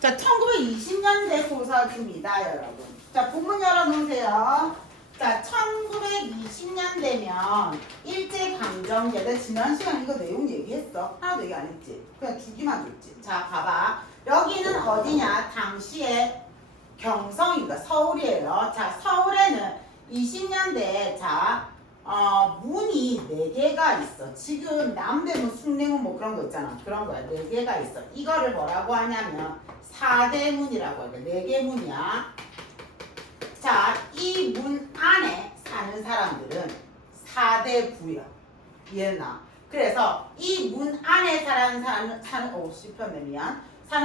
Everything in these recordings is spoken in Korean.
자, 1920년대 소설입니다, 여러분. 자, 본문 열어놓으세요. 자, 1920년대면 일제강점기에 지난 시간 이거 내용 얘기했어. 하나도 얘기 안 했지. 그냥 주기만 줬지. 자, 봐봐. 여기는 어디냐? 당시에 경성입니다. 서울이에요. 자, 서울에는 20년대에 문이 4개가 있어. 지금 남대문, 숭례문 뭐 그런 거 있잖아. 그런 거야. 4개가 있어. 이거를 뭐라고 하냐면 사대문이라고 해. 4개 문이야. 자, 이 문 안에 사는 사람들은 사대부야. 이해나? 그래서 이 문 안에 사는 사는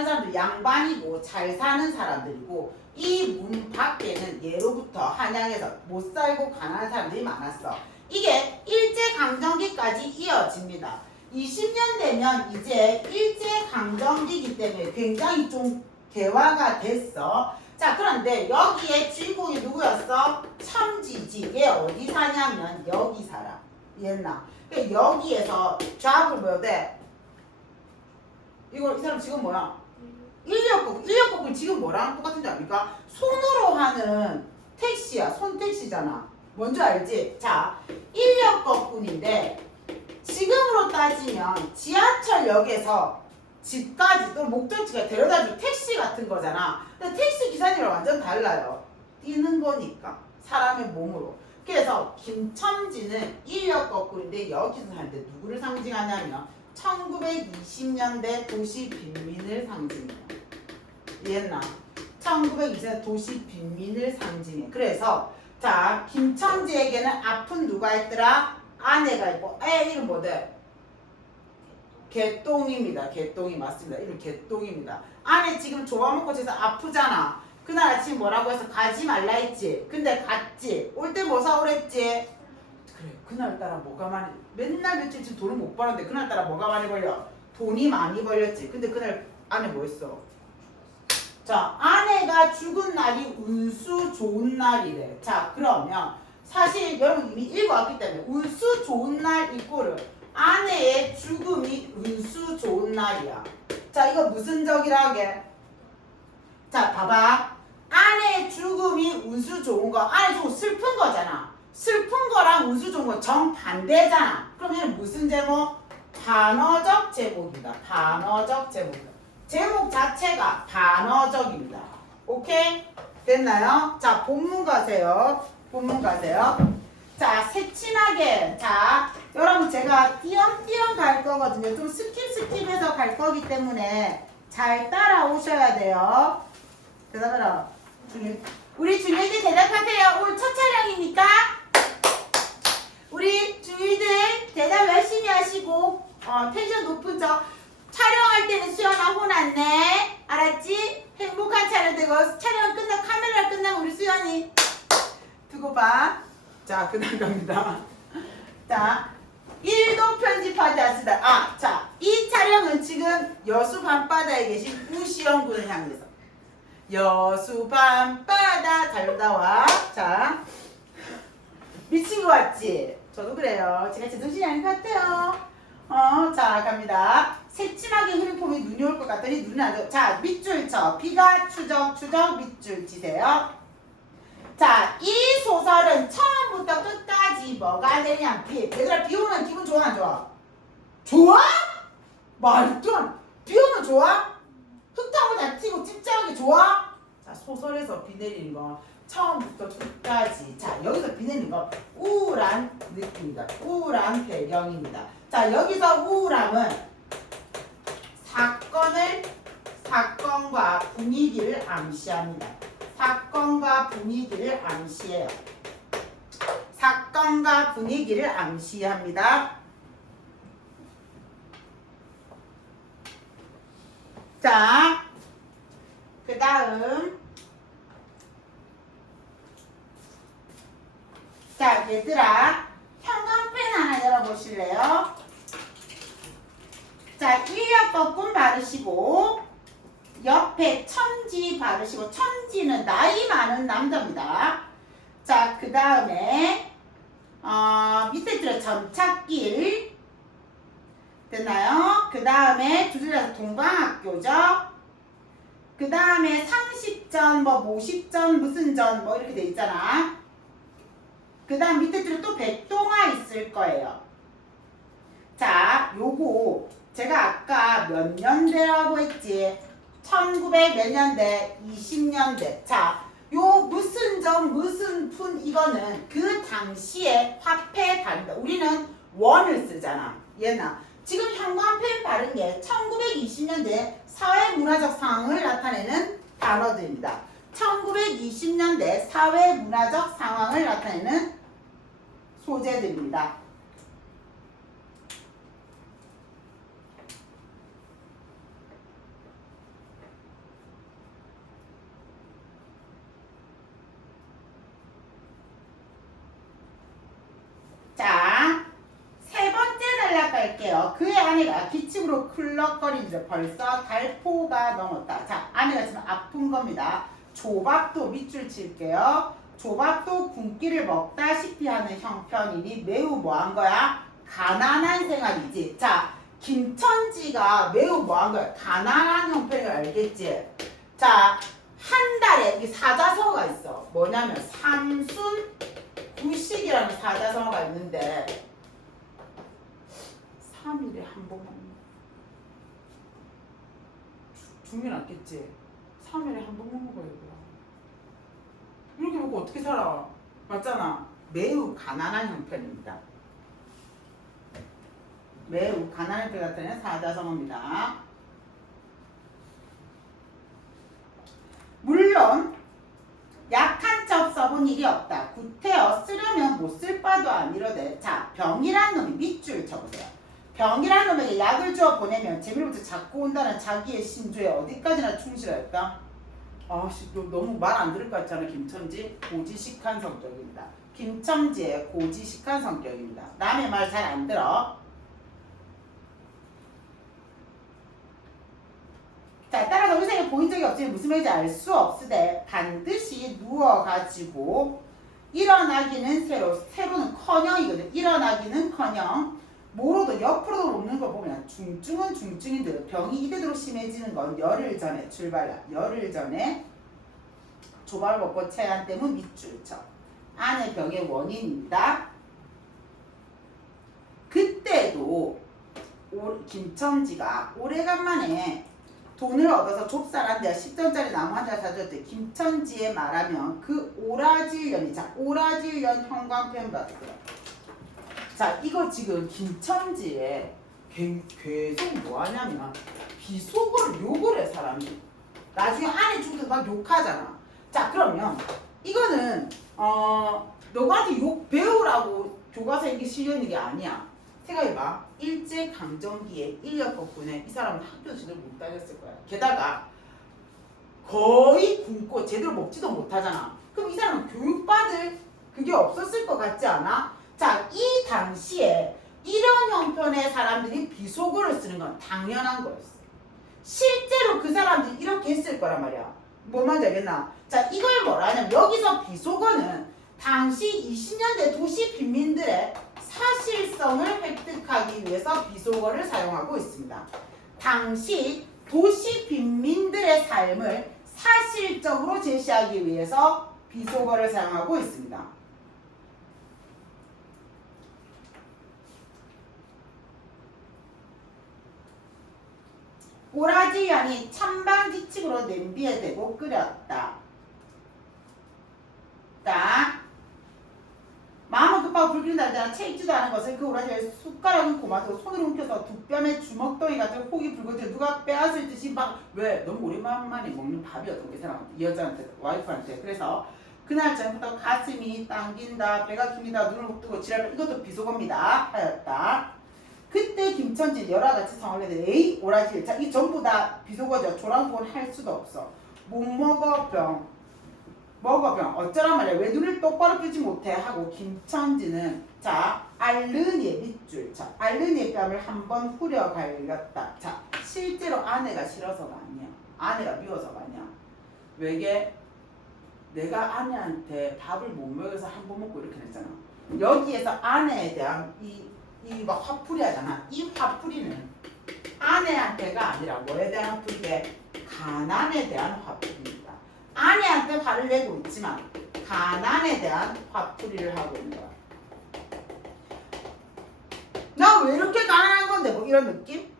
사람들 양반이고 잘 사는 사람들이고 이 문 밖에는 예로부터 한양에서 못 살고 가난한 사람들이 많았어. 이게 일제강점기까지 이어집니다. 20년 되면 이제 일제강점기이기 때문에 굉장히 좀 개화가 됐어. 자, 그런데 여기에 주인공이 누구였어? 첨지지. 얘 어디 사냐면 여기 살아. 이해했나? 그러니까 여기에서 잡을 뭐야 돼? 이거 이 사람 지금 뭐야? 인력거꾼 지금 뭐랑 똑같은지 압니까? 손으로 하는 택시야. 손택시잖아. 뭔지 알지? 자, 인력거꾼인데 지금으로 따지면 지하철역에서 집까지 또 목적지가 데려다줄 택시 같은 거잖아. 근데 택시 기사님이랑 완전 달라요. 뛰는 거니까 사람의 몸으로. 그래서 김첨지는 인력거꾼인데 여기서 할 때 누구를 상징하냐면 1920년대 도시 빈민을 상징해요. 이해했나? 1920년대 도시 빈민을 상징해. 그래서 자, 김첨지에게는 아픈 누가 있더라? 아내가 있고 애 이름 뭐대? 개똥입니다. 개똥이 맞습니다. 이름 개똥입니다. 아내 지금 조화먹고 집에서 아프잖아. 그날 아침 뭐라고 해서 가지 말라 했지. 근데 갔지. 올 때 뭐 사오랬지? 그래, 그날따라 뭐가 많이 맨날 며칠쯤 돈을 못 벌었는데 그날따라 뭐가 많이 벌려? 돈이 많이 벌렸지. 근데 그날 아내 뭐 했어? 자, 아내가 죽은 날이 운수 좋은 날이래. 자, 그러면 사실 여러분 이미 읽어왔기 때문에 운수 좋은 날 이꼬르 아내의 죽음이 운수 좋은 날이야. 자, 이거 무슨 적이라 하게? 자, 봐봐. 아내의 죽음이 운수 좋은 거, 아내 죽음 슬픈 거잖아. 슬픈 거랑 운수 좋은 거 정반대잖아. 그러면 무슨 제목? 반어적 제목이다. 반어적 제목이다. 제목 자체가 반어적입니다. 오케이? 됐나요? 자, 본문 가세요. 본문 가세요. 자, 새침하게. 자, 여러분 제가 띄엄띄엄 갈 거거든요. 좀 스킵해서 갈 거기 때문에 잘 따라오셔야 돼요. 대답해라. 우리 중일들 대답하세요. 오늘 첫 촬영이니까 우리 중일들 대답 열심히 하시고 텐션 높은 척. 촬영할 때는 수연아 혼났네. 알았지? 행복한 촬영 되고 촬영 카메라 끝나면 우리 수연이 두고 봐. 자, 그다음 갑니다. 자, 1도 편집하지 않습니다. 자, 이 촬영은 지금 여수 밤바다에 계신 우시영 군을 향해서 여수 밤바다 잘 나와. 자, 미친 거 같지? 저도 그래요. 제가 제정신이 아닌 것 같아요. 자, 갑니다. 새침하게 흐린 폼이 눈이 올 것 같더니 눈이 안 돼. 자, 밑줄 쳐. 비가 추적 밑줄 치세요. 자, 이 소설은 처음부터 끝까지 뭐가 되냐? 얘들아, 비 오면 기분 좋아 안 좋아? 좋아? 말도 안. 비 오면 좋아? 흙탕물 잘 튀고 찝찝하게 좋아? 자, 소설에서 비 내리는 거 처음부터 끝까지. 자, 여기서 비 내리는 거 우울한 느낌입니다. 우울한 배경입니다. 자, 여기서 우울함은 사건과 분위기를 암시합니다. 사건과 분위기를 암시해요. 사건과 분위기를 암시합니다. 자, 그 다음. 자, 얘들아, 형광펜 하나 열어보실래요? 자, 인력거꾼 바르시고 옆에 첨지 바르시고, 첨지는 나이 많은 남자입니다. 자, 그 다음에 밑에 들어 점착길 됐나요? 그 다음에 두들려서 동방학교죠. 그 다음에 상식전, 뭐 모식전, 무슨 전, 뭐 이렇게 돼 있잖아. 그 다음 밑에 줄에 또 백동화 있을 거예요. 자, 요거 제가 아까 몇 년대라고 했지? 1900 몇 년대? 20년대. 자, 요 무슨 점, 무슨 푼 이거는 그 당시에 화폐 단위다. 우리는 원을 쓰잖아. 얘나. 지금 형광펜 바른 게 1920년대 사회문화적 상황을 나타내는 단어들입니다. 1920년대 사회문화적 상황을 나타내는 소재들입니다. 자, 세 번째 단락 갈게요. 그의 아내가 기침으로 클럭거리죠. 벌써 달포가 넘었다. 자, 아내가 지금 아픈 겁니다. 조밥도 밑줄 칠게요. 조밥도 굶기를 먹다시피 하는 형편이니 매우 뭐한 거야? 가난한 생활이지. 자, 김천지가 매우 뭐한 거야? 가난한 형편을 알겠지? 자, 한 달에 이 사자성어가 있어. 뭐냐면 삼순 구식이라는 사자성어가 있는데 3일에 한 번 먹는 죽면 않겠지? 3일에 한 번 먹는 거야 이거야. 이렇게 먹고 어떻게 살아? 맞잖아. 매우 가난한 형편입니다. 매우 가난한 형편 나타내는 사자성어입니다. 물론 약한 척 써본 일이 없다. 구태여 쓰려면 못 쓸 바도 아니로되. 자, 병이란 놈이 밑줄 쳐보세요. 병이란 놈에게 약을 주어 보내면 재미로부터 잡고 온다는 자기의 신조에 어디까지나 충실할까? 아씨, 너무 말 안 들을 것 같잖아. 김천지 고지식한 성격입니다. 김천지의 고지식한 성격입니다. 남의 말 잘 안 들어. 자, 따라서 의사에 보인 적이 없으니 무슨 말인지 알 수 없으되 반드시 누워가지고 일어나기는 세로는커녕이거든. 일어나기는커녕 모로도 옆으로도 놓는 거 보면 중증은 중증인데 병이 이대로 심해지는 건 열흘 전에 열흘 전에 조발 먹고 체한 때문 밑줄 쳐. 아내 병의 원인입니다. 그때도 김천지가 오래간만에 돈을 얻어서 좁쌀 한 대, 10전짜리 나무 한 대 사줬대. 김천지에 말하면 그 오라질년이, 자, 오라질년 형광펜 봤어요. 자, 이거 지금 김천지에 계속 뭐 하냐면 비속어를 욕을 해, 사람이. 나중에 안에 죽어서 막 욕하잖아. 자, 그러면 이거는 너한테 욕 배우라고 교과서에 이게 실려있는 게 아니야. 생각해봐. 일제강점기에 인력 덕분에 이 사람은 학교 제대로 못 다녔을 거야. 게다가 거의 굶고 제대로 먹지도 못하잖아. 그럼 이 사람은 교육받을 그게 없었을 것 같지 않아? 자, 이 당시에 이런 형편의 사람들이 비속어를 쓰는 건 당연한 거였어. 실제로 그 사람들이 이렇게 했을 거란 말이야. 뭔 말인지 알겠나? 자, 이걸 뭐라 하냐면 여기서 비속어는 당시 20년대 도시 빈민들의 사실성을 획득하기 위해서 비속어를 사용하고 있습니다. 당시 도시 빈민들의 삶을 사실적으로 제시하기 위해서 비속어를 사용하고 있습니다. 오라질년이 찬방지축으로 냄비에 대고 끓였다. 자, 마음은 급하고 불길이 날잖아. 채익지도 않은 것을 그 오라질년이 숟가락은 고마도 손으로 움켜서 두 뺨에 주먹덩이 같은 혹이 붉어져 누가 빼앗을 듯이 막 왜? 너무 오랜만에 먹는 밥이었던 게 사람 이 여자한테 와이프한테. 그래서 그날 전부터 가슴이 당긴다, 배가 깁니다, 눈을 못 뜨고 지랄 이것도 비속어입니다 하였다. 그때 김천지 여러 가지 상황을 해도 에이 오라질. 자, 이 전부 다 비속어죠. 조랑복은 할 수도 없어. 못 먹어 병. 먹어 병. 어쩌란 말이야. 왜 눈을 똑바로 뜨지 못해 하고 김천지는 자 알르니의 밑줄. 자 알르니의 뺨을 한번 후려 갈겼다. 자 실제로 아내가 싫어서가 아니야. 아내가 미워서가 아니야. 왜게? 내가 아내한테 밥을 못 먹여서 한 번 먹고 이렇게 했잖아. 여기에서 아내에 대한 이 막 화풀이 하잖아. 이 화풀이는 아내한테가 아니라 뭐에 대한 화풀이게? 가난에 대한 화풀이입니다. 아내한테 화를 내고 있지만 가난에 대한 화풀이를 하고 있는 거야. 나 왜 이렇게 가난한 건데 뭐 이런 느낌?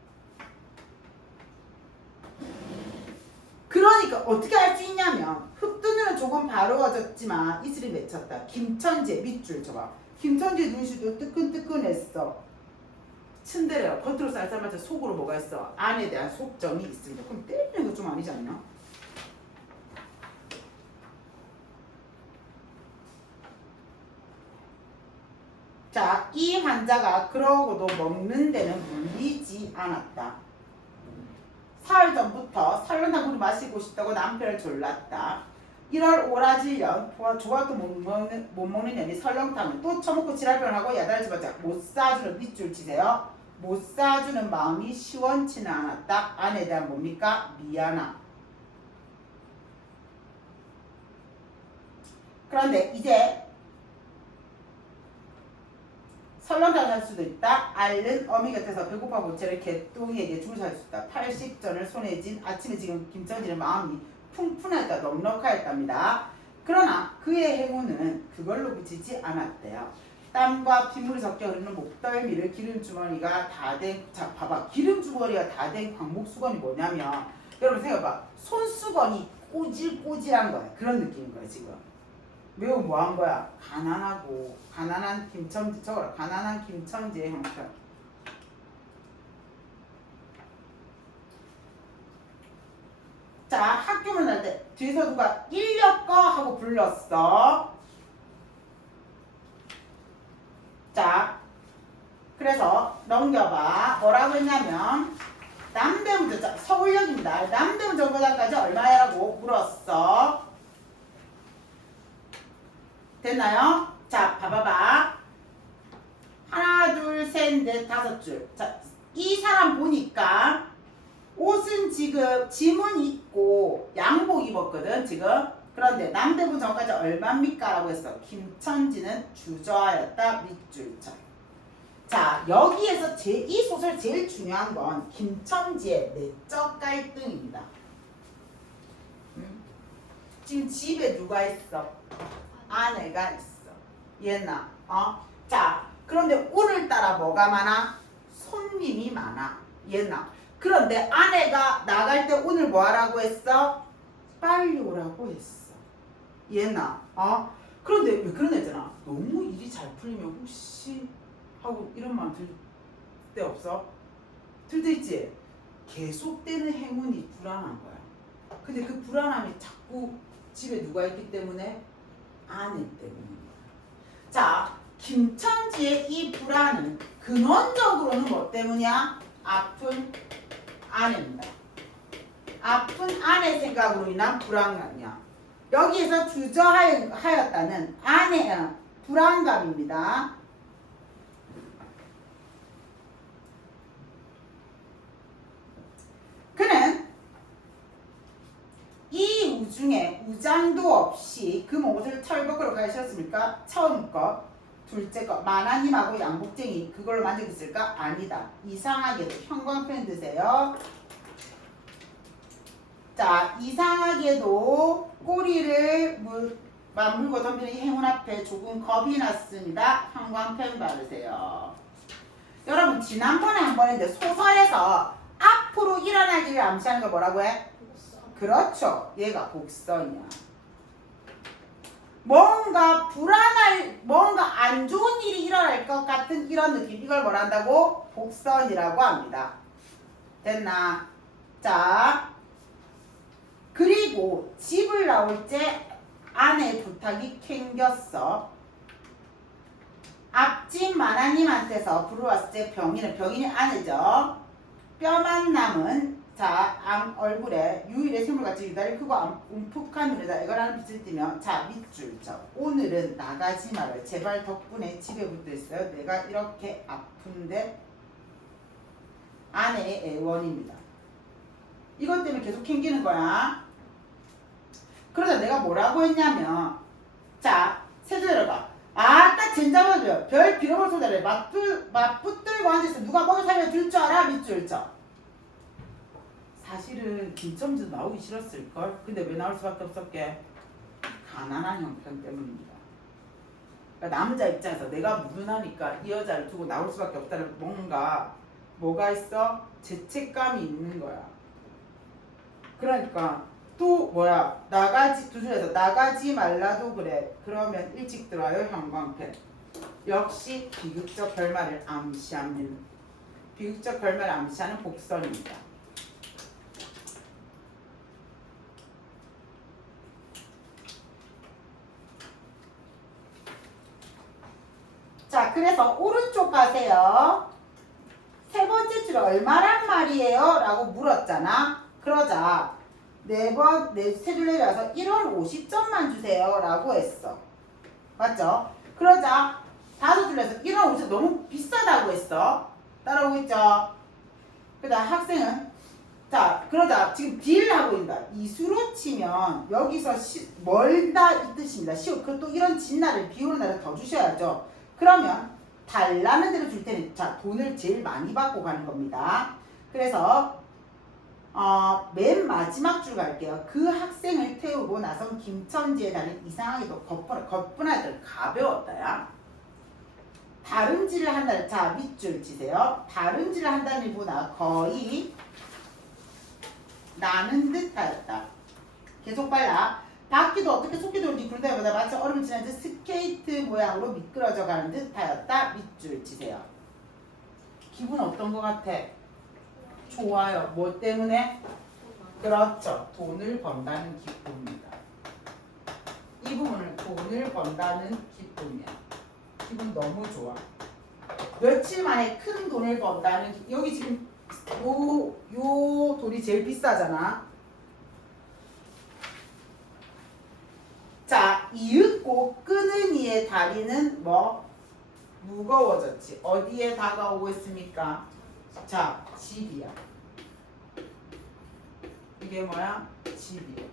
그러니까 어떻게 할 수 있냐면 흙두누는 조금 바로워졌지만 이슬이 맺혔다. 김천재 밑줄 쳐봐. 김천재 눈시도 뜨끈뜨끈했어. 츤데레야. 겉으로 쌀쌀맞아 속으로 뭐가 있어? 안에 대한 속정이 있습니다. 그럼 때리는 거 좀 아니지 않나? 자, 이 환자가 그러고도 먹는 데는 물리지 않았다. 사흘 전부터 설렁탕 마시고 싶다고 남편을 졸랐다. 1월 오라질년 조각도 못 먹는 년이 설렁탕을 또 처먹고 지랄병하고 야단을 집어자 못 사주는 밑줄 치세요. 못 사주는 마음이 시원치는 않았다. 아내에 대한 뭡니까? 미안함. 그런데 이제 설렁탕을 할 수도 있다. 앓는 어미 곁에서 배고파 보채를 개똥이에게 주무실 수 있다. 80전을 손에 쥔 아침에 지금 김천진의 마음이 풍푼하였다. 넉넉하였답니다. 그러나 그의 행운은 그걸로 그치지 않았대요. 땀과 핏물이 섞여 흐르는 목덜미를 기름주머니가 다 된, 자 봐봐, 기름주머니가 다 된 광목수건이 뭐냐면 여러분 생각해봐, 손수건이 꼬질꼬질한 거야. 그런 느낌인 거야 지금. 매우 뭐한 거야? 가난하고 가난한 김천지, 저거라, 가난한 김천지의 형편. 자, 학교문 할 때 뒤에서 누가 인력거 하고 불렀어. 자, 그래서 넘겨봐. 뭐라고 했냐면 남대문 정 서울역입니다. 남대문 정거장까지 얼마야라고 물었어. 됐나요? 자, 봐봐봐. 하나, 둘, 셋, 넷, 다섯 줄. 자, 이 사람 보니까 옷은 지금 짐은 입고 양복 입었거든 지금. 그런데 남대문 정까지 얼마입니까? 라고 했어. 김천지는 주저하였다. 밑줄쳐. 자, 여기에서 이 소설 제일 중요한 건 김천지의 내적 갈등입니다. 지금 집에 누가 있어? 아내가 있어. 얘나. 자, 그런데 오늘따라 뭐가 많아? 손님이 많아. 얘나. 그런데 아내가 나갈 때 오늘 뭐 하라고 했어? 빨리 오라고 했어. 얘나. 그런데 왜 그런 애잖아. 너무 일이 잘 풀리면 혹시 하고 이런 마음 들 때 없어? 들 때 있지? 계속되는 행운이 불안한 거야. 근데 그 불안함이 자꾸 집에 누가 있기 때문에? 아내 때문입니다. 자, 김천지의 이 불안은 근원적으로는 뭐 때문이야? 아픈 아내입니다. 아픈 아내 생각으로 인한 불안감이야. 여기에서 주저하였다는 아내의 불안감입니다. 그는 이 우중에 우장도 없이 그 옷을 철거꾸로 가셨습니까? 처음 거, 둘째 거, 마나님하고 양복쟁이 그걸로 만족했을까? 아니다. 이상하게도 형광펜 드세요. 자, 이상하게도 꼬리를 맞물고 덤비는 이 행운 앞에 조금 겁이 났습니다. 형광펜 바르세요. 여러분 지난번에 한 번 했는데 소설에서 앞으로 일어나기를 암시하는 걸 뭐라고 해? 그렇죠. 얘가 복선이야. 뭔가 뭔가 안 좋은 일이 일어날 것 같은 이런 느낌. 이걸 뭐라 한다고? 복선이라고 합니다. 됐나? 자, 그리고 집을 나올 때 아내의 부탁이 캥겼어. 앞집 마나님한테서 부르왔을 때 병인이 아내죠. 뼈만 남은 자, 얼굴에 유일의 샘물같이 유달리 크고 움푹한 눈에다 애걸하는 빛을 띠며 자, 밑줄 쳐. 오늘은 나가지 말아요. 제발 덕분에 집에 붙어있어요. 내가 이렇게 아픈데 아내의 애원입니다. 이것 때문에 계속 캥기는 거야. 그러자 내가 뭐라고 했냐면 자, 세조 열어봐. 딱 젠장어도요. 별 빌어볼 소리를 맞붙들고 앉아있어. 누가 먹여 살려줄 줄 알아? 밑줄 쳐. 사실은 김첨지도 나오기 싫었을걸? 근데 왜 나올 수밖에 없었게? 가난한 형편 때문입니다. 그러니까 남자 입장에서 내가 무능하니까 이 여자를 두고 나올 수밖에 없다는 뭐가 있어? 죄책감이 있는 거야. 그러니까 또 두 줄에서 나가지 말라도 그래. 그러면 일찍 들어와요 형광펜. 역시 비극적 결말을 암시하는 복선입니다. 자, 그래서 오른쪽 가세요. 세 번째 줄 얼마란 말이에요? 라고 물었잖아. 그러자 세 줄 내려와서 1원 50점만 주세요. 라고 했어. 맞죠? 그러자 다섯 줄에서 1원 50점 너무 비싸다고 했어. 따라오고 있죠? 그 다음 학생은 그러자 지금 딜 하고 있다. 이수로 치면 여기서 멀다 이 뜻입니다. 그또 이런 진날을 비오는 날을 더 주셔야죠. 그러면 달라는 대로 줄 때는 돈을 제일 많이 받고 가는 겁니다. 그래서 맨 마지막 줄 갈게요. 그 학생을 태우고 나선 김첨지의 달은 이상하게도 겉분하들 가벼웠다야. 다름질을 한다는 밑줄 치세요. 다름질을 한다는 일보다 거의 나는 듯하였다. 계속 빨라. 바퀴도 어떻게 속게 돌지 그러다보다 마치 얼음을 지난 듯 스케이트 모양으로 미끄러져 가는 듯하였다. 밑줄 치세요. 기분 어떤 것 같아? 좋아요. 뭐 때문에? 그렇죠. 돈을 번다는 기쁨입니다. 이 부분을 돈을 번다는 기쁨이야. 기분 너무 좋아. 며칠 만에 큰 돈을 번다는 여기 지금 요 돈이 제일 비싸잖아. 자, 이윽고 끄는 이의 다리는 무거워졌지. 어디에 다가오고 있습니까? 자, 집이야. 이게 뭐야? 집이야.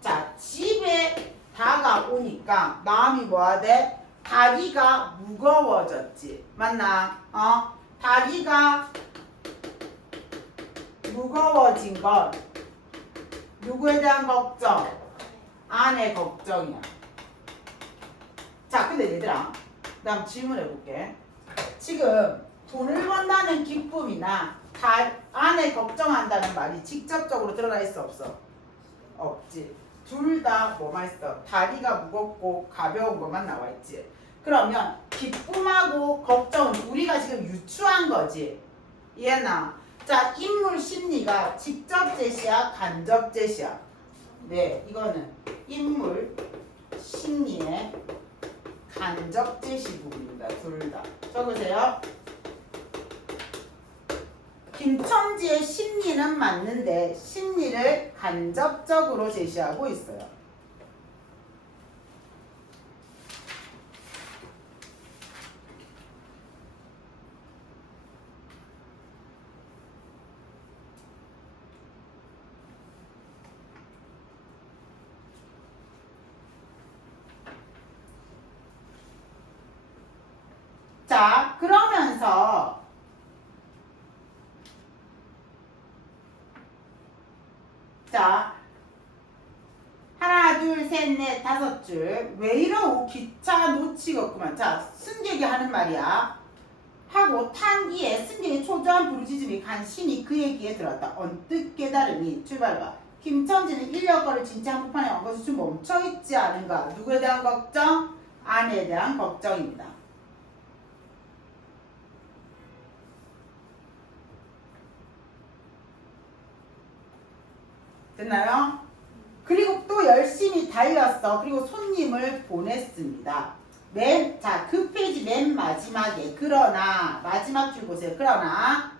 자, 집에 다가오니까 마음이 뭐야 돼? 다리가 무거워졌지. 맞나? 다리가 무거워진 건 누구에 대한 걱정? 아내 걱정이야. 자, 근데 얘들아, 다음 질문해볼게. 지금 돈을 번다는 기쁨이나 아내 걱정한다는 말이 직접적으로 드러나 있어 없어? 없지. 둘 다 뭐만 있어? 다리가 무겁고 가벼운 것만 나와 있지. 그러면 기쁨하고 걱정은 우리가 지금 유추한 거지. 이해나? 자, 인물 심리가 직접 제시야, 간접 제시야? 네, 이거는 인물 심리의 간접 제시 부분입니다. 둘 다. 적으세요. 김첨지의 심리는 맞는데 심리를 간접적으로 제시하고 있어요. 자, 그러면서 하나, 둘, 셋, 넷, 다섯 줄. 왜 이러고 기차 놓치겠구만. 자, 승객이 하는 말이야. 하고 탄 이에 승객의 초조한 부르짖음이 간신히 그의 귀에 들었다. 언뜻 깨달으니 출발봐. 김첨지는 인력거를 진짜 한복판에 온 것을 좀 멈춰있지 않은가. 누구에 대한 걱정? 아내에 대한 걱정입니다. 됐나요? 그리고 또 열심히 달렸어. 그리고 손님을 보냈습니다. 그 페이지 맨 마지막에 그러나 마지막 줄 보세요. 그러나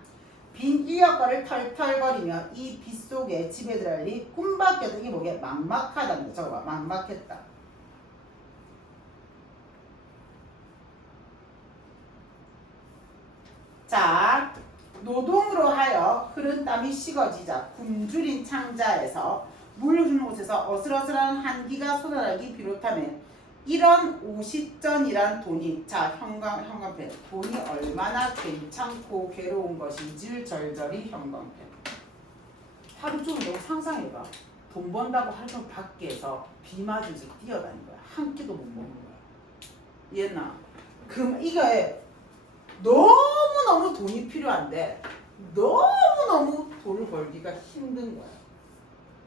빈 인력거를 털털거리며 이 빗속에 집에 들어가니 꿈밖에도 이게 뭐게 막막하다는 거. 적어봐. 막막했다. 자, 노동으로 하여 흐른 땀이 식어지자 굶주린 창자에서 물 흐르는 곳에서 어슬어슬한 한기가 솟아나기 비롯하며 이런 50전이란 돈이 형광펜 돈이 얼마나 괜찮고 괴로운 것인지를 절절히 형광펜. 하루 종일 너무 상상해봐. 돈 번다고 하루 종일 밖에서 비 맞으면서 뛰어다닌 거야. 한 끼도 못 먹는 거야. 이해나? 이게 너무너무 돈이 필요한데 너무너무 돈을 벌기가 힘든 거야.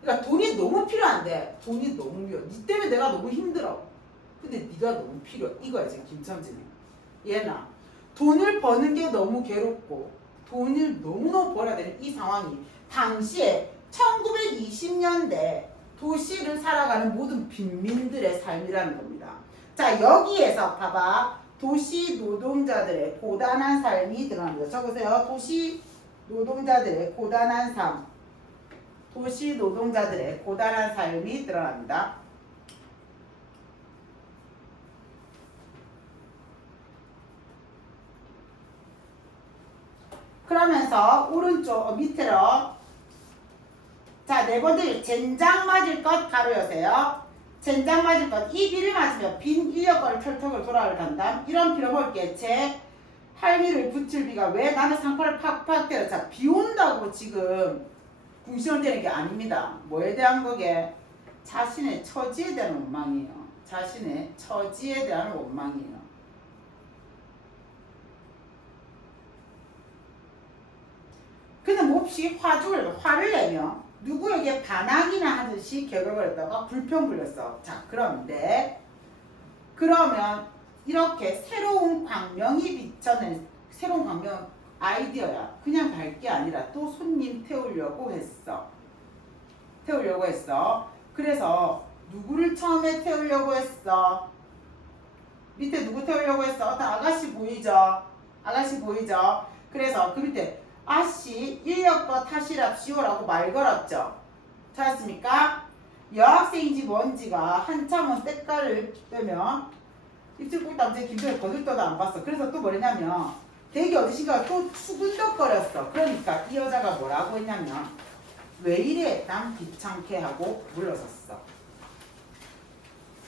그러니까 돈이 너무 필요한데 돈이 너무 미워. 니 때문에 내가 너무 힘들어. 근데 네가 너무 필요해. 이거야 지금 김첨지는. 얘나 돈을 버는 게 너무 괴롭고 돈을 너무너무 벌어야 되는 이 상황이 당시에 1920년대 도시를 살아가는 모든 빈민들의 삶이라는 겁니다. 자, 여기에서 봐봐. 도시 노동자들의 고단한 삶이 들어갑니다. 적으세요. 도시 노동자들의 고단한 삶. 도시 노동자들의 고단한 삶이 드러납니다. 그러면서 오른쪽 밑으로 자, 네 번째 젠장 맞을 것 가로 여세요. 젠장 맞을 것. 이 비를 맞으면 빈 인력거를 털털을 돌아올 간다. 이런 비를 볼게. 제 할미를 붙일 비가 왜 나는 상파를 팍팍 때려. 자, 비 온다고 지금 궁시렁 되는 게 아닙니다. 뭐에 대한 거게? 자신의 처지에 대한 원망이에요. 자신의 처지에 대한 원망이에요. 근데 몹시 화를 내며 누구에게 반항이나 하듯이 격을 했다가 불평 불렸어. 자, 그런데 그러면 이렇게 새로운 광명이 비쳐낸 새로운 광명 아이디어야. 그냥 갈 게 아니라 또 손님 태우려고 했어. 그래서 누구를 처음에 태우려고 했어? 밑에 누구 태우려고 했어? 어떤 아가씨 보이죠? 그래서 그 밑에 아씨 인력거 타시랍시오라고 말 걸었죠. 찾았습니까? 여학생인지 뭔지가 한참은 때깔을 빼면 입술 꼭 담제 김정일 거들떠도 안 봤어. 그래서 또 뭐랬냐면 되게 어디신가 또 수근덕거렸어. 그러니까 이 여자가 뭐라고 했냐면 왜 이래 남 귀찮게 하고 물러섰어.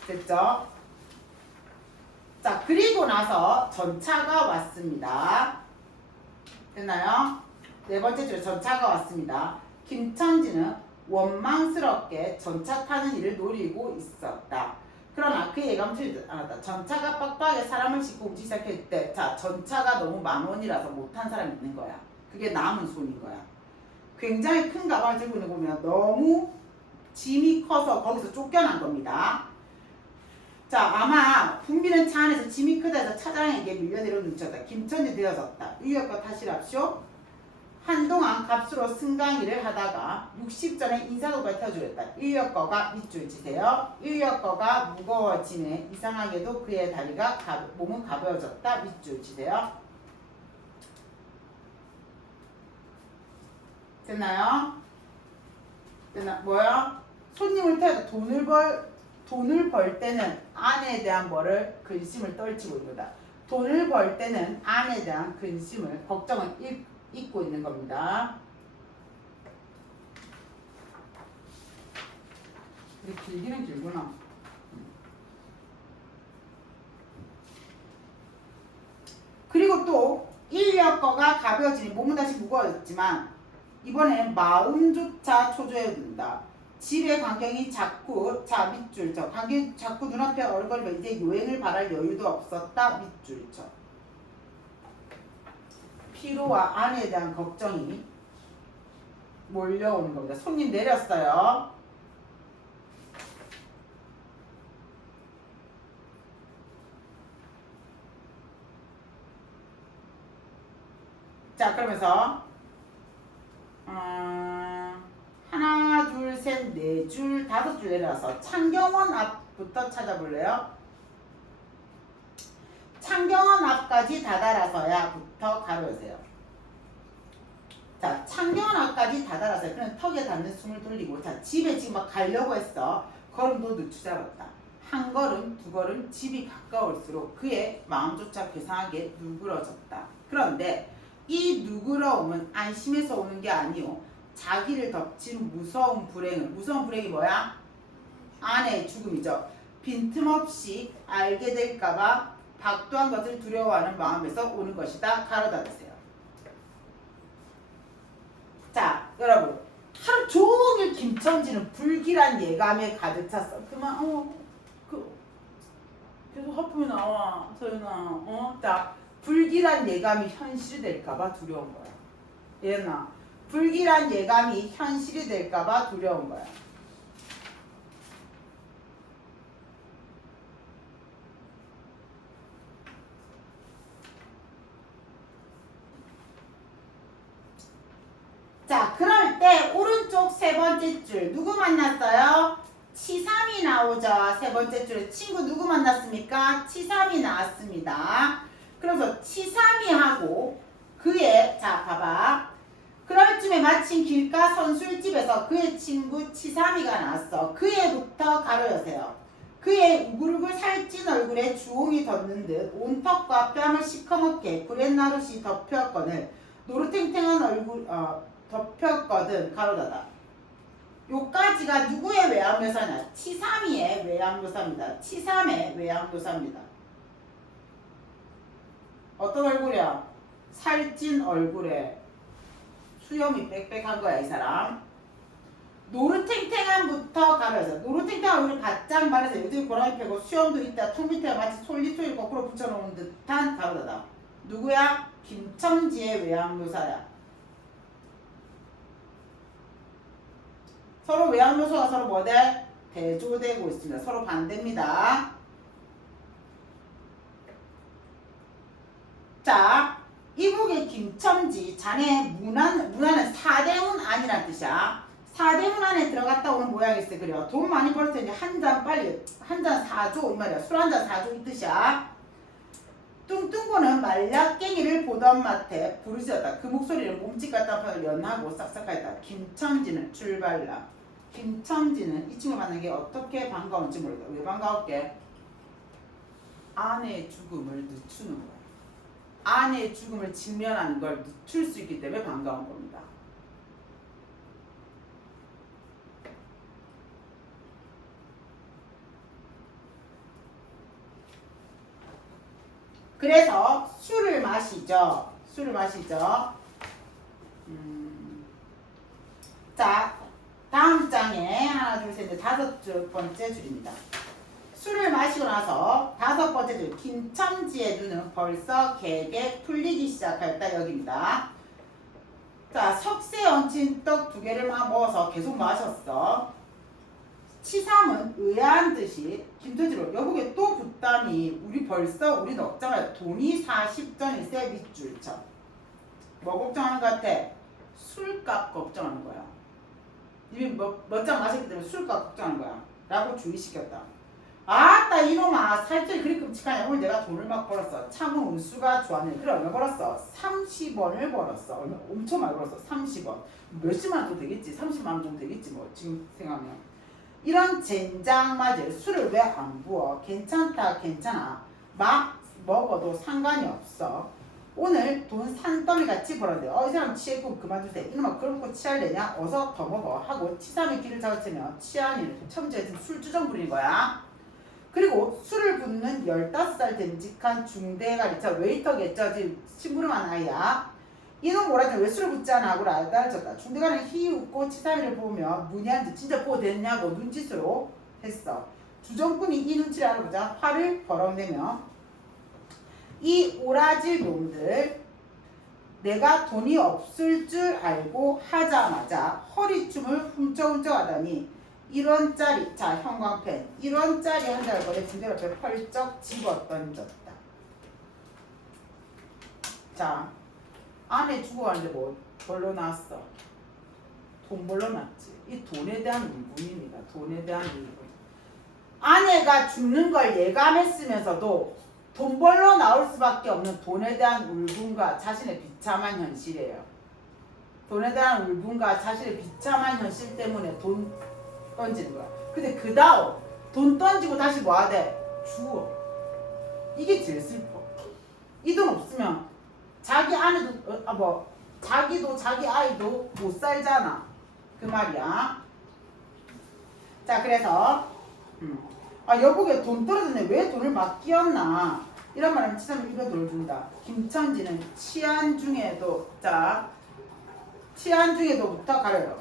됐죠? 자, 그리고 나서 전차가 왔습니다. 됐나요? 네 번째 줄에 전차가 왔습니다. 김첨지는 원망스럽게 전차 타는 일을 노리고 있었다. 그러나 그의 예감은 틀리지 않았다. 전차가 빡빡하게 사람을 싣고 움직이기 시작했을 때, 자, 전차가 너무 만원이라서 못한 사람이 있는 거야. 그게 남은 손인 거야. 굉장히 큰 가방을 들고 있는 거 보면 너무 짐이 커서 거기서 쫓겨난 겁니다. 자, 아마 분비는 차 안에서 짐이 크다 해서 차장에게 밀려내려 눈쳤다. 김첨지 되어졌다. 인력거 타시랍쇼. 한동안 값으로 승강이를 하다가 60전에 인사도가 태워주겠다. 인력거가 밑줄 치세요. 인력거가 무거워지네. 이상하게도 그의 다리가 몸은 가벼워졌다. 밑줄 치세요. 됐나요? 뭐야? 손님을 태워서 돈을 벌 때는 아내에 대한 뭐를 근심을 떨치고 있는 거다. 돈을 벌 때는 아내에 대한 근심을 걱정을 잊고 있는 겁니다. 근데 길기는 길구나. 그리고 또 인력거가 가벼워지니 몸은 다시 무거워졌지만 이번에는 마음조차 초조해진다. 집의 광경이 자꾸 자 밑줄 쳐. 광경이 자꾸 눈앞에 얼거리면 이제 여행을 바랄 여유도 없었다. 밑줄 쳐. 피로와 아내에 대한 걱정이 몰려오는 겁니다. 손님 내렸어요. 자, 그러면서 하나, 둘, 셋, 네 줄, 다섯 줄 내려서 창경원 앞부터 찾아볼래요? 창경원 앞까지 다다라서야부터 가로세요. 자, 창경원 앞까지 다다라서야. 그냥 턱에 닿는 숨을 돌리고, 자, 집에 지금 막 가려고 했어. 걸음도 늦추 잡았다. 한 걸음, 두 걸음 집이 가까울수록 그의 마음조차 괴상하게 누그러졌다. 그런데 이 누그러움은 안심해서 오는 게 아니오. 자기를 덮친 무서운 불행이 뭐야? 아내의 죽음이죠. 빈틈없이 알게 될까봐 박도한 것을 두려워하는 마음에서 오는 것이다. 가로 닫으세요. 자, 여러분, 하루 종일 김천지는 불길한 예감에 가득 찼어. 그만 계속 하품이 나와 서윤아. 자, 불길한 예감이 현실이 될까봐 두려운 거야. 얘나 불길한 예감이 현실이 될까봐 두려운 거야. 자, 그럴 때 오른쪽 세 번째 줄 누구 만났어요? 치삼이 나오죠. 세 번째 줄에 친구 누구 만났습니까? 치삼이 나왔습니다. 그래서 치삼이하고 그의, 자 봐봐, 그럴 쯤에 마침 길가 선술집에서 그의 친구 치삼이가 나왔어. 그의부터 가로 여세요. 그의 우글우글 살찐 얼굴에 주홍이 돋는 듯 온 턱과 뺨을 시커멓게 구렛나룻이 덮였거늘 노루탱탱한 얼굴 덮였거든 가로 닫아. 요까지가 누구의 외양묘사냐? 치삼이의 외양묘사입니다. 치삼의 외양묘사입니다. 어떤 얼굴이야? 살찐 얼굴에 수염이 빽빽한 거야 이 사람. 노루탱탱한부터 가려서 노루탱탱한 얼굴이 바짝 말해서 요즘 고라니 펴고 수염도 있다. 턱 밑에 마치 솔잎을 거꾸로 붙여놓은 듯한 가로 닫아. 누구야? 김첨지의 외양묘사야. 서로 외양묘소가 서로 뭐돼? 대조되고 있습니다. 서로 반대입니다. 자, 이북의 김첨지, 자네 문화는 사대문 아니란 뜻이야. 사대문 안에 들어갔다 오는 모양이 있어. 그래요. 돈 많이 벌을 때 이제 한 잔 빨리, 한 잔 사줘 이 말이야. 술 한 잔 사줘 이 뜻이야. 뚱뚱고는 말략갱이를 보던 마태 부르짖었다. 그 목소리를 몸짓 같다 하여 연하고 싹싹하였다. 김첨지는 출발라. 김첨지는 이 친구 만난 게 어떻게 반가운지 모르겠다. 왜 반가웠게? 아내의 죽음을 늦추는 거야. 아내의 죽음을 직면하는 걸 늦출 수 있기 때문에 반가운 겁니다. 그래서 술을 마시죠. 술을 마시죠. 자, 다음 장에 하나, 둘, 셋, 넷, 다섯 번째 줄입니다. 술을 마시고 나서 다섯 번째 줄 김첨지의 눈은 벌써 개개 풀리기 시작했다 여기입니다. 자, 석쇠 얹힌 떡 두 개를 막 먹어서 계속 마셨어. 치삼은 의아한 듯이 김첨지로 여보게 또 붙다니 우리 넉장을 돈이 40전일세 밑줄 쳐. 뭐 걱정하는 것 같아? 술값 걱정하는 거야. 이미 몇 잔 마셨기 때문에 술값 걱정하는 거야 라고 주의시켰다. 아따 이놈아 살찔 그리 끔찍하냐. 오늘 내가 돈을 막 벌었어. 참은 운수가 좋았네. 그래 얼마 벌었어? 30원을 벌었어. 엄청 많이 벌었어. 30원. 몇십만 원 정도 되겠지. 30만 원 정도 되겠지 뭐 지금 생각하면. 이런 젠장맞을 술을 왜 안 부어? 괜찮다 괜찮아. 막 먹어도 상관이 없어. 오늘 돈 산더미 같이 벌었는데 이 사람 취했고 그만두세요. 이놈아 그럼 꼭 취할래냐? 어서 더 먹어 하고 치삼의 길을 잡아채며 취한이를 첨지해서 술주정 부리는 거야. 그리고 술을 붓는 15살 됨직한 중대가리차 웨이터겠죠. 지금 심부름한 아이야. 이놈 뭐라지 왜 술을 붓지 않아 하고 날아졌다. 중대가리는 희웃고 치삼이를 보며 문의한지 진짜 보고 됐냐고 눈짓으로 했어. 주정꾼이 이 눈치를 알아보자 화를 버럭내며 이 오라질 놈들 내가 돈이 없을 줄 알고 하자마자 허리춤을 훔쩍훔쩍 하더니 1원짜리 자 형광펜 1원짜리 한 장을 거래 중대로 앞에 펄쩍 집어 던졌다. 자 아내 죽어가는데 뭘로 나왔어? 돈 벌러 났지. 이 돈에 대한 울분입니다. 돈에 대한 울분. 아내가 죽는 걸 예감했으면서도 돈 벌러 나올 수밖에 없는 돈에 대한 울분과 자신의 비참한 현실이에요. 돈에 대한 울분과 자신의 비참한 현실 때문에 돈 던지는 거야. 근데 그 다음 돈 던지고 다시 뭐 하대? 주워. 이게 제일 슬퍼. 이 돈 없으면 자기 아내도 자기도 자기 아이도 못 살잖아. 그 말이야. 자 그래서 여보게 돈 떨어졌네. 왜 돈을 막 끼웠나? 이런 말하면 치삼이 이거 돈을 준다. 김첨지는 치안 중에도부터 가려요.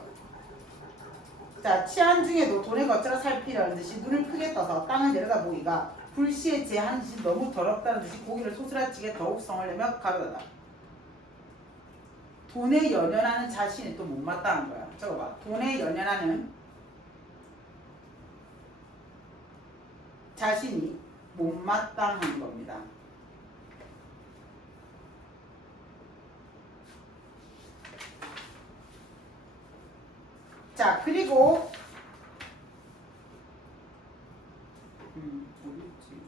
자, 치안 중에도 돈에 거쳐라 살피라는 듯이 눈을 크게 떠서 땅을 내려다보기가 불시에 제하는 듯이 너무 더럽다는 듯이 고기를 소스라치게 더욱 성을 내며 가로다다. 돈에 연연하는 자신이 또 못마땅한 거야. 저거 봐. 돈에 연연하는 자신이 못마땅한 겁니다. 자, 그리고 어디 있지?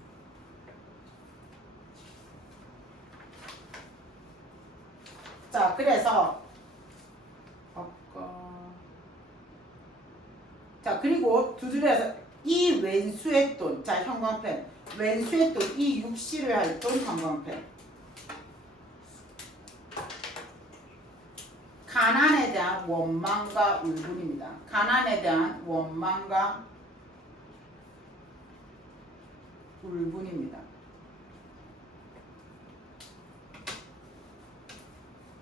자, 그래서 자, 그리고 두 줄에서 이 왼수의 돈, 자, 형광펜 왼수의 돈, 이 육시를 할 돈 형광펜. 가난에 대한 원망과 울분입니다. 가난에 대한 원망과 울분입니다.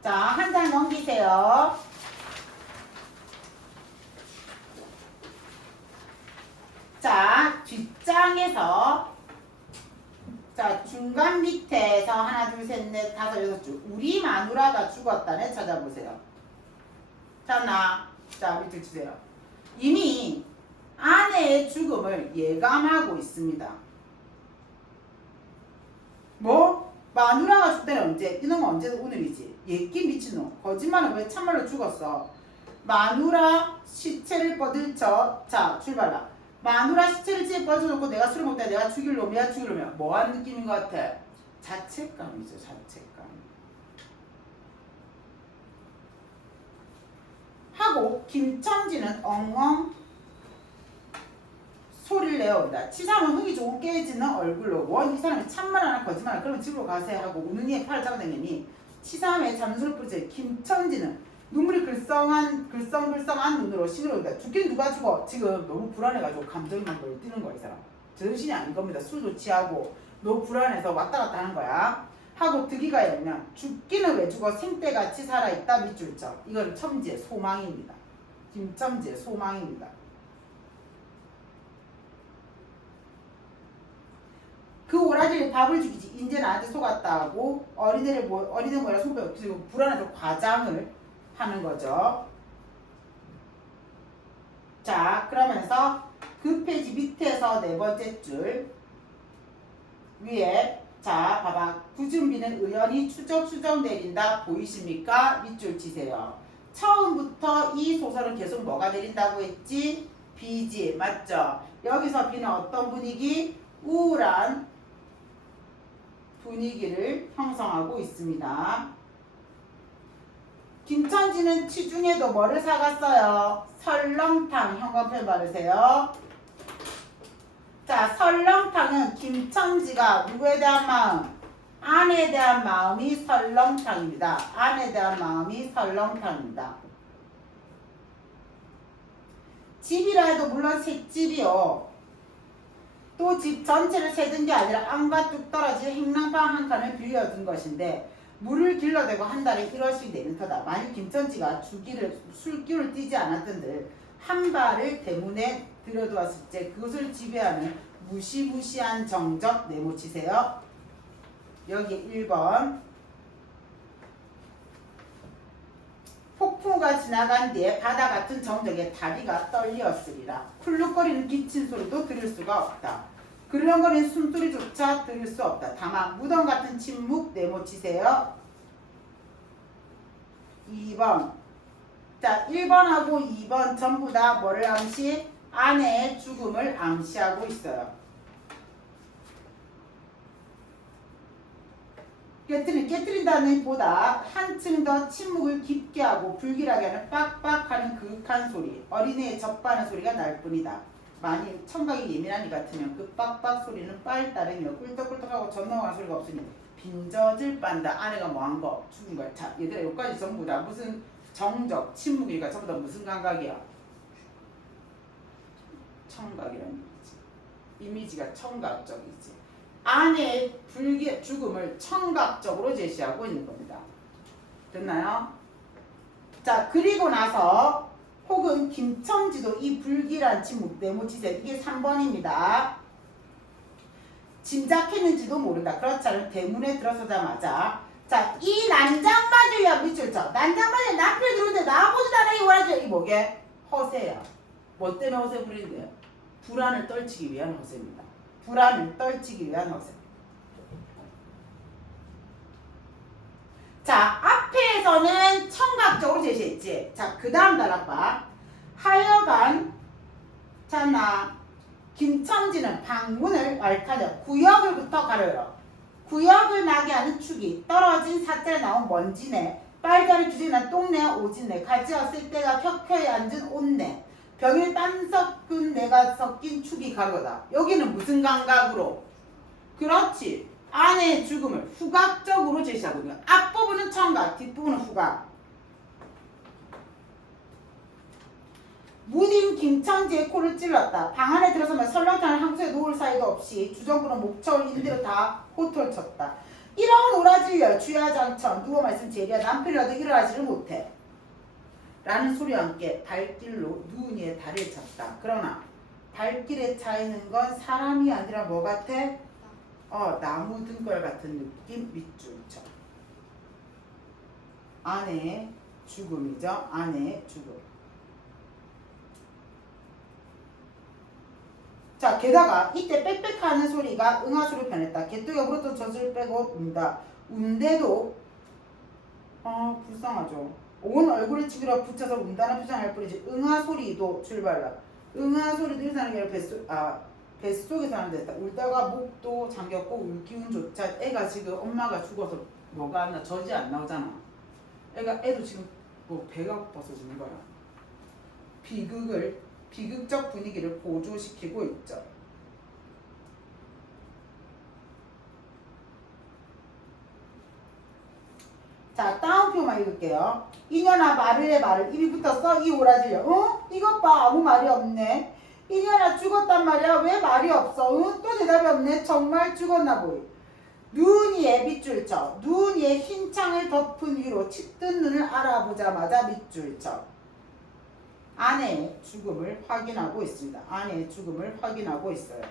자, 한 장 넘기세요. 자, 뒷장에서 자, 중간 밑에서 하나, 둘, 셋, 넷, 다섯, 여섯 줄. 우리 마누라가 죽었다네 찾아보세요. 자, 밑에 주세요. 이미 아내의 죽음을 예감하고 있습니다. 뭐? 마누라가 죽다는 언제? 이놈은 언제도 오늘이지. 예끼 미친놈. 거짓말은 왜 참말로 죽었어? 마누라 시체를 뻗을쳐. 자, 출발라. 마누라 시체를 집에 뻗어놓고 내가 술을 먹다 내가 죽일 놈이야 죽일 놈이야. 뭐하는 느낌인 것 같아? 자책감이죠. 자책감. 하고 김첨지는 엉엉 소리를 내어온다. 치삼은 흥이 조금 깨지는 얼굴로 원 이 사람이 참말 하나 거짓말 그러면 집으로 가세요 하고 우는 이의 팔을 잡아당기니 치삼의 잠수를 뿌리자 김첨지는 눈물이 글썽글썽한 눈으로 싱그러운다. 죽긴 누가 죽어? 지금 너무 불안해가지고 감정이 막 뛰는 거야 이 사람. 정신이 아닌 겁니다. 술도 취하고 너무 불안해서 왔다 갔다 하는 거야. 하고 득이가 열면 죽기는 왜 죽어 생때같이 살아있다 밑줄쳐. 이거는 첨지의 소망입니다. 김첨지의 소망입니다. 그 오라지를 밥을 죽이지 인제 나한테 속았다 하고 어린애 뭐라 손빼고 그리고 불안해서 과장을 하는 거죠. 자, 그러면서 그 페이지 밑에서 네 번째 줄 위에 자, 봐봐. 구준비는 의연히 추적 내린다. 보이십니까? 밑줄 치세요. 처음부터 이 소설은 계속 뭐가 내린다고 했지? 비지. 맞죠? 여기서 비는 어떤 분위기? 우울한 분위기를 형성하고 있습니다. 김첨지는 치중에도 뭐를 사갔어요? 설렁탕. 형광펜 바르세요. 자, 설렁탕은 김첨지가 누구에 대한 마음? 아내에 대한 마음이 설렁탕입니다. 아내에 대한 마음이 설렁탕입니다. 집이라 해도 물론 셋집이요. 또 집 전체를 세든 게 아니라 안과 뚝 떨어진 행랑방 한 칸을 빌려준 것인데 물을 길러대고 한 달에 1원씩 내는 터다. 만일 김첨지가 술기를 띠지 않았던들 한 발을 대문에 들여두었을 때 그것을 지배하는 무시무시한 정적 네모치세요. 여기 1번. 폭풍우가 지나간 뒤에 바다 같은 정적에 다리가 떨리었으리라. 쿨룩거리는 기침 소리도 들을 수가 없다. 그르렁거리는 숨소리조차 들을 수 없다. 다만 무덤 같은 침묵 네모치세요. 2번. 자, 1번하고 2번 전부 다 뭐를 암시? 아내의 죽음을 암시하고 있어요. 깨트린다는 보다 한층 더 침묵을 깊게 하고 불길하게 하는 빡빡하는 그윽한 소리, 어린애의 젖바는 소리가 날 뿐이다. 만일 청각이 예민한 이 같으면 그 빡빡 소리는 빨 따르며 꿀떡꿀떡하고 젖 넘어가는 소리가 없으니 빈젖을 빤다. 아내가 뭐한 거? 죽은 거야. 자, 얘들아 여기까지 전부 다 무슨 정적, 침묵이니까 전부 다 무슨 감각이야? 청각이라는 얘기지. 이미지가 청각적이지. 아내의 죽음을 청각적으로 제시하고 있는 겁니다. 됐나요? 자, 그리고 나서 혹은 김첨지도 이 불길한 침묵 네모지세 이게 3번입니다. 짐작했는지도 모른다. 그렇지 않으면 대문에 들어서자마자 자, 이 난장바지에 의한 밑줄 쳐. 난장바지에 남편이 들어오는데 나보지도 않아 이 원하죠. 이 뭐게? 허세야. 뭐 때문에 허세 부리는데요? 불안을 떨치기 위한 허세입니다. 불안을 떨치기 위한 허세. 자, 앞에서는 청각적으로 제시했지. 자, 그 다음 단락 봐. 하여간 자나 김첨지는 방문을 알카냐 구역을부터 가려요. 구역을 나게 하는 축이 떨어진 사자에 나온 먼지네 빨간이 주진한 똥내 오진내 가지었을 때가 켜켜이 앉은 옷내 병에 땀 섞은 내가 섞인 축이 가로다. 여기는 무슨 감각으로? 그렇지. 아내의 죽음을 후각적으로 제시하거든요. 앞부분은 청각, 뒷부분은 후각. 무딘 김첨지의 코를 찔렀다. 방 안에 들어서면 설렁탕을 한 곳에 놓을 사이도 없이 주정부는 목청을 인대로 다 호통을 쳤다. 이런 오라질려 주야장천 누워 말씀 제리야 남편이라도 일어나지를 못해. 라는 소리와 함께 발길로 누운이의 다리를 쳤다. 그러나 발길에 차이는 건 사람이 아니라 뭐 같아? 나무 등걸 같은 느낌 밑줄쳐. 아내의 죽음이죠. 아내의 죽음. 자, 게다가 이때 빽빽하는 소리가 응아소리로 변했다. 개똥이가 물었던 젖을 빼고 운다. 운대도 불쌍하죠. 온 얼굴에 치기로 붙여서 운다는 표정을 할 뿐이지 응아소리도 출발라. 응아소리도 여기서 하는 게 아니라 뱃속에서 하는 데다. 울다가 목도 잠겼고 울 기운조차 애가 지금 엄마가 죽어서 뭐가 안 나, 젖이 안 나오잖아. 애도 지금 뭐 배가 고파서 우는 거야. 비극적 분위기를 고조시키고 있죠. 자, 다운표만 읽을게요. 이년아 말을 해 말을. 입이 붙었어? 이 오라지려. 이것 봐 아무 말이 없네. 이년아 죽었단 말이야. 왜 말이 없어? 또 대답이 없네. 정말 죽었나 보이. 눈이의 밑줄 쳐. 눈이의 흰 창을 덮은 위로 짙은 눈을 알아보자마자 밑줄 쳐. 아내의 죽음을 확인하고 있습니다. 아내의 죽음을 확인하고 있어요.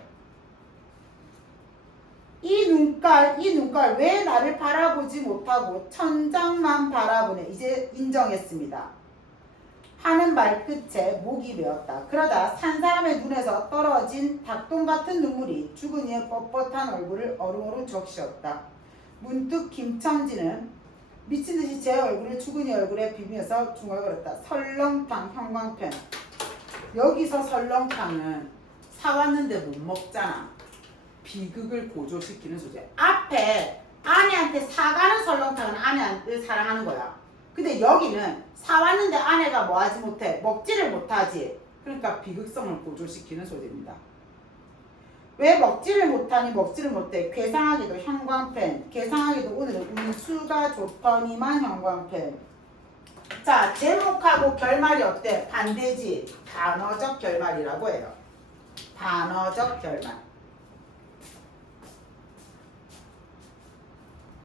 이 눈깔 왜 나를 바라보지 못하고 천장만 바라보네. 이제 인정했습니다. 하는 말 끝에 목이 메었다. 그러다 산 사람의 눈에서 떨어진 닭똥 같은 눈물이 죽은 이의 뻣뻣한 얼굴을 어루어루 적시었다. 문득 김첨지는 미친듯이 제 얼굴을 죽은이 얼굴에 비비면서 중얼거렸다. 설렁탕 형광펜. 여기서 설렁탕은 사왔는데 못 먹잖아. 비극을 고조시키는 소재. 앞에 아내한테 사가는 설렁탕은 아내한테 사랑하는 거야. 근데 여기는 사왔는데 아내가 뭐하지 못해? 먹지를 못하지. 그러니까 비극성을 고조시키는 소재입니다. 왜 먹지를 못하니 먹지를 못해? 괴상하게도 형광펜. 괴상하게도 오늘은 운수가 좋더니만 형광펜. 자, 제목하고 결말이 어때? 반대지. 단어적 결말이라고 해요. 단어적 결말.